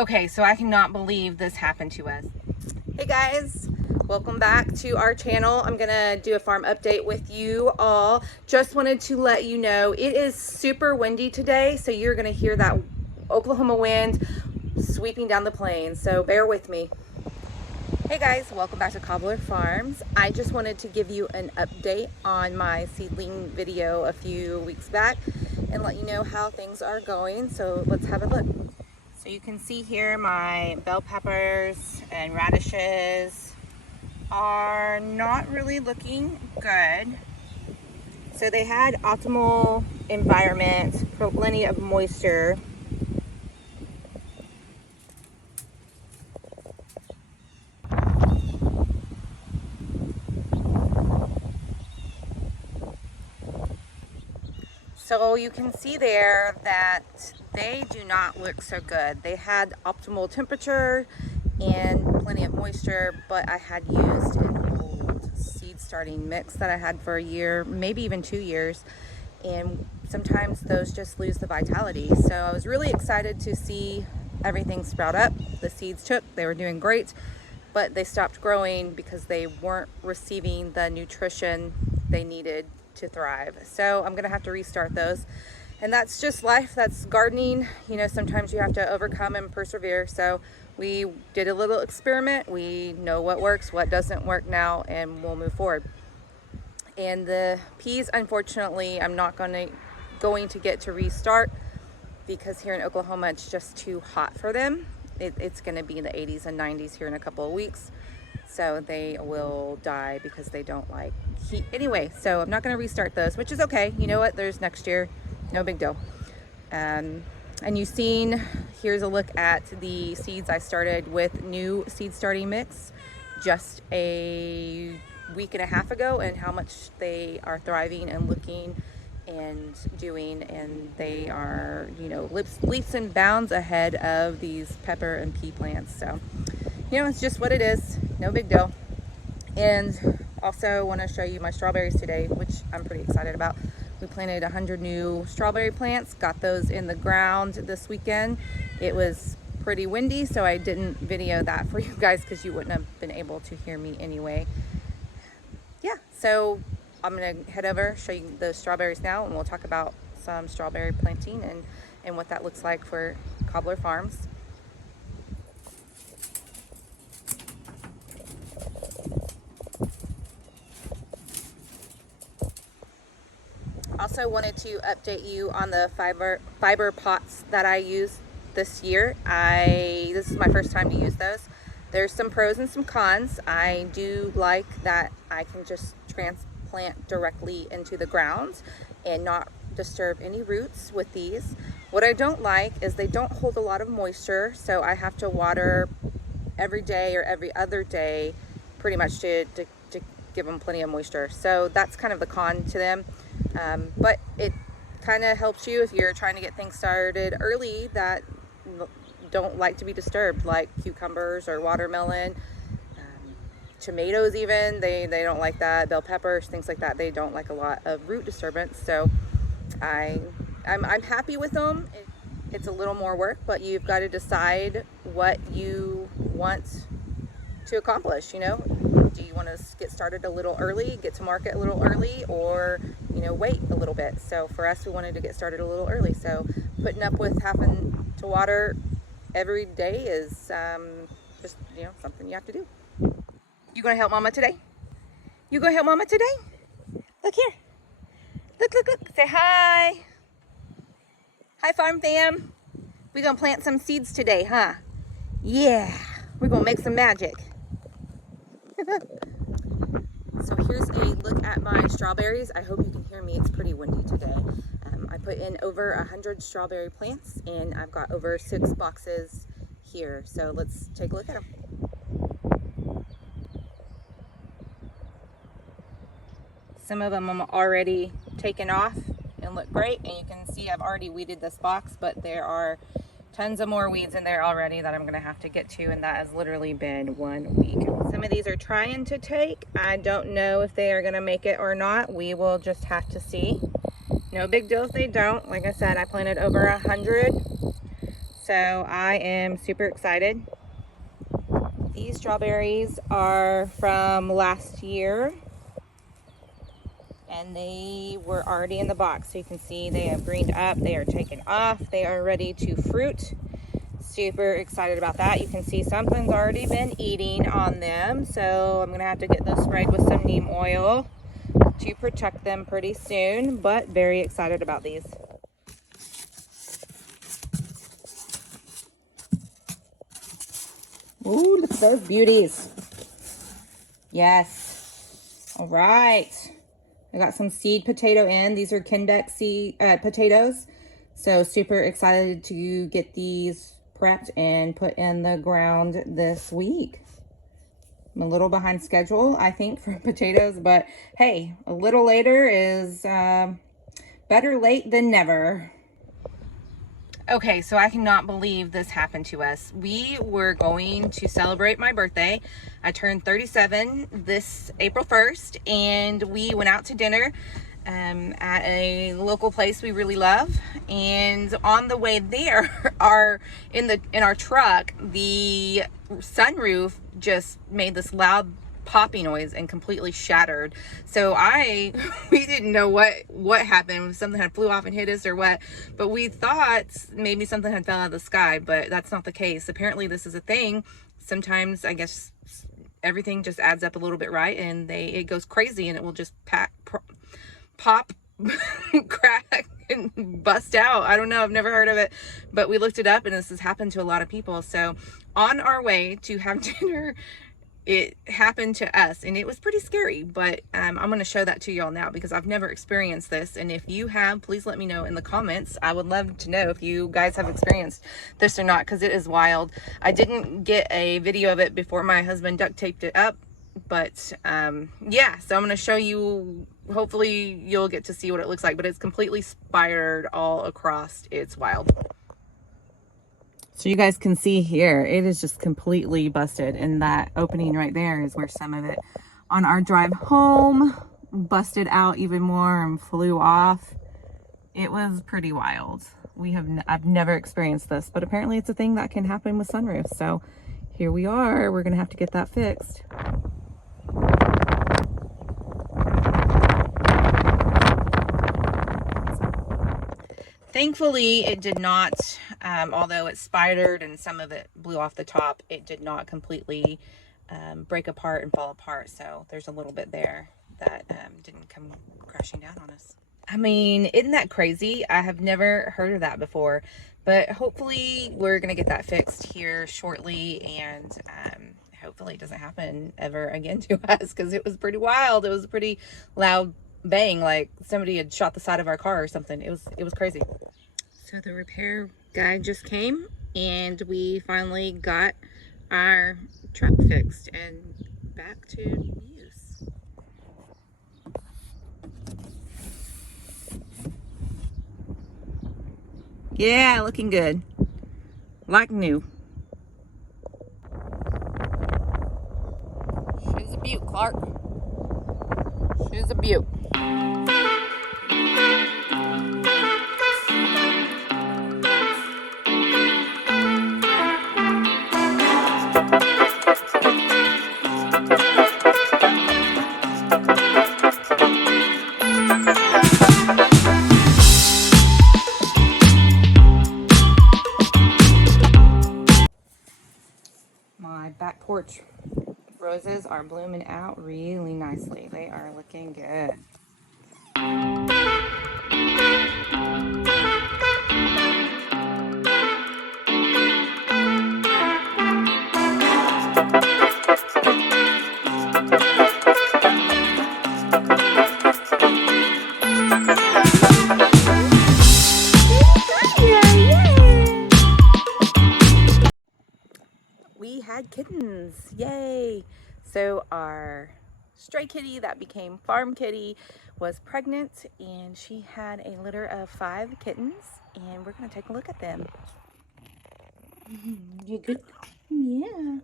Okay, so I cannot believe this happened to us. Hey guys, welcome back to our channel. I'm gonna do a farm update with you all. Just wanted to let you know it is super windy today, so you're gonna hear that Oklahoma wind sweeping down the plains, so bear with me. Hey guys, welcome back to Cobler Farms. I just wanted to give you an update on my seedling video a few weeks back and let you know how things are going, so let's have a look. So you can see here my bell peppers and radishes are not really looking good. So they had optimal environment, plenty of moisture. So you can see there that they do not look so good. They had optimal temperature and plenty of moisture, but I had used an old seed starting mix that I had for a year, maybe even 2 years, and sometimes those just lose the vitality. So I was really excited to see everything sprout up. The seeds took, they were doing great, but they stopped growing because they weren't receiving the nutrition they needed to thrive. So I'm gonna have to restart those, and that's just life. That's gardening. You know, sometimes you have to overcome and persevere. So we did a little experiment. We know what works, what doesn't work now, and we'll move forward. And the peas, unfortunately, I'm not going to get to restart because here in Oklahoma it's just too hot for them. It's going to be in the 80s and 90s here in a couple of weeks, so they will die because they don't like heat anyway. So I'm not going to restart those, which is okay. You know what, there's next year, no big deal. And you've seen, here's a look at the seeds I started with new seed starting mix just a week and a half ago, and how much they are thriving and looking and doing, and they are, you know, leaps and bounds ahead of these pepper and pea plants. So, you know, it's just what it is, no big deal. And also want to show you my strawberries today, which I'm pretty excited about. We planted 100 new strawberry plants, got those in the ground this weekend. It was pretty windy, so I didn't video that for you guys because you wouldn't have been able to hear me anyway. Yeah, so I'm gonna head over, show you the strawberries now, and we'll talk about some strawberry planting and what that looks like for Cobler Farms. Also wanted to update you on the fiber pots that I used this year. This is my first time to use those. There's some pros and some cons. I do like that I can just transplant directly into the ground and not disturb any roots with these. What I don't like is they don't hold a lot of moisture, so I have to water every day or every other day pretty much to give them plenty of moisture. So that's kind of the con to them. But it kind of helps you if you're trying to get things started early that don't like to be disturbed, like cucumbers or watermelon, tomatoes even, they don't like that. Bell peppers, things like that, they don't like a lot of root disturbance. So I'm happy with them. It's a little more work, but you've got to decide what you want to accomplish. You know, do you want to get started a little early, get to market a little early, or, you know, wait a little bit? So for us, we wanted to get started a little early. So putting up with having to water every day is just, you know, something you have to do. You gonna help Mama today? You gonna help Mama today? Look here. Look. Say hi. Hi, farm fam. We gonna plant some seeds today, huh? Yeah. We're gonna make some magic. So here's a look at my strawberries. I hope you can hear me. It's pretty windy today. I put in over 100 strawberry plants, and I've got over 6 boxes here. So let's take a look at them. Some of them I'm already taken off and look great, and you can see I've already weeded this box, but there are tons of more weeds in there already that I'm gonna have to get to, and that has literally been 1 week. Some of these are trying to take. I don't know if they are gonna make it or not. We will just have to see. No big deal if they don't. Like I said, I planted over 100. so I am super excited. These strawberries are from last year, and they were already in the box. So you can see they have greened up, they are taken off, they are ready to fruit. Super excited about that. You can see something's already been eating on them, so I'm gonna have to get those sprayed with some neem oil to protect them pretty soon, but very excited about these. Ooh, look at those beauties. Yes. All right. I got some seed potato in. These are Kindex seed potatoes. So super excited to get these prepped and put in the ground this week. I'm a little behind schedule, I think, for potatoes, but hey, a little later is better late than never. Okay, so I cannot believe this happened to us. We were going to celebrate my birthday. I turned 37 this April 1st, and we went out to dinner at a local place we really love. And on the way there, in our truck, the sunroof just made this loud popping noise and completely shattered. So we didn't know what happened. Something had flew off and hit us or what, but we thought maybe something had fell out of the sky, but that's not the case. Apparently this is a thing. Sometimes I guess everything just adds up a little bit, right? And it goes crazy and it will just pop crack and bust out. I don't know, I've never heard of it, but we looked it up and this has happened to a lot of people. So on our way to have dinner, it happened to us and it was pretty scary, but I'm going to show that to y'all now because I've never experienced this. And if you have, please let me know in the comments. I would love to know if you guys have experienced this or not, because it is wild. I didn't get a video of it before my husband duct taped it up, but yeah, so I'm going to show you. Hopefully you'll get to see what it looks like, but it's completely spired all across. It's wild. So you guys can see here, it is just completely busted, and that opening right there is where some of it on our drive home busted out even more and flew off. It was pretty wild. I've never experienced this, but apparently it's a thing that can happen with sunroofs. So here we are, we're gonna have to get that fixed. Thankfully, it did not, although it spidered and some of it blew off the top, it did not completely break apart and fall apart. So there's a little bit there that didn't come crashing down on us. I mean, isn't that crazy? I have never heard of that before, but hopefully we're going to get that fixed here shortly, and hopefully it doesn't happen ever again to us, because it was pretty wild. It was a pretty loud bang, like somebody had shot the side of our car or something. It was crazy. So the repair guy just came and we finally got our truck fixed and back to use. Yeah, looking good, like new. She's a beaut, Clark. She's a beaut. My back porch roses are blooming out really nicely. They are looking good. We had kittens, yay! So our stray kitty that became farm kitty was pregnant, and she had a litter of 5 kittens, and we're gonna take a look at them. You good? Yeah.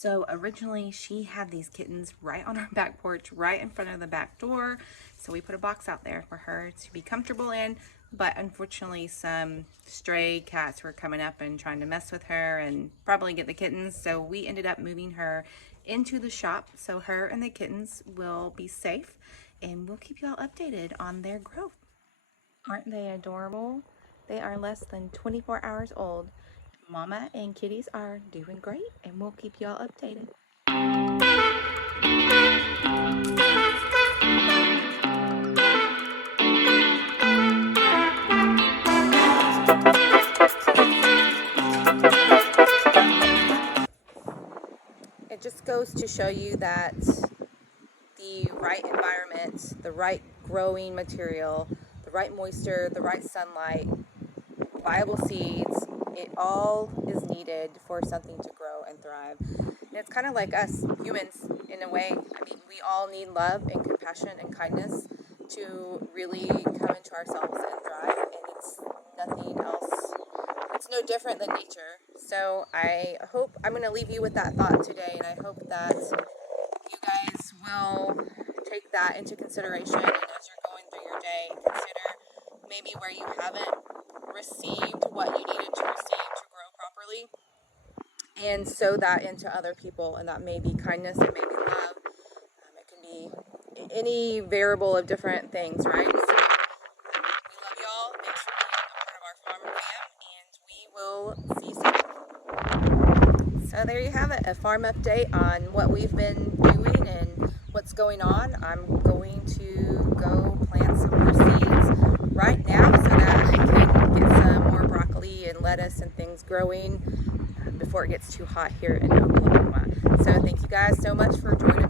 So originally she had these kittens right on our back porch, right in front of the back door. So we put a box out there for her to be comfortable in. But unfortunately some stray cats were coming up and trying to mess with her and probably get the kittens. So we ended up moving her into the shop so her and the kittens will be safe, and we'll keep y'all updated on their growth. Aren't they adorable? They are less than 24 hours old. Mama and kitties are doing great, and we'll keep y'all updated. It just goes to show you that the right environment, the right growing material, the right moisture, the right sunlight, viable seeds, it all is needed for something to grow and thrive. And it's kind of like us humans in a way. I mean, we all need love and compassion and kindness to really come into ourselves and thrive, and it's nothing else. It's no different than nature. So I hope I'm going to leave you with that thought today, and I hope that you guys will take that into consideration, and as you're going through your day, consider maybe where you haven't received what you needed to receive to grow properly, and sow that into other people. And that may be kindness, it may be love, it can be any variable of different things, right? So we love y'all. Thanks for being a part of our farm fam, and we will see you soon. So there you have it, a farm update on what we've been doing and what's going on. I'm going to go plant some more seeds right now so that I can get some more broccoli and lettuce and things growing before it gets too hot here in Oklahoma. So thank you guys so much for joining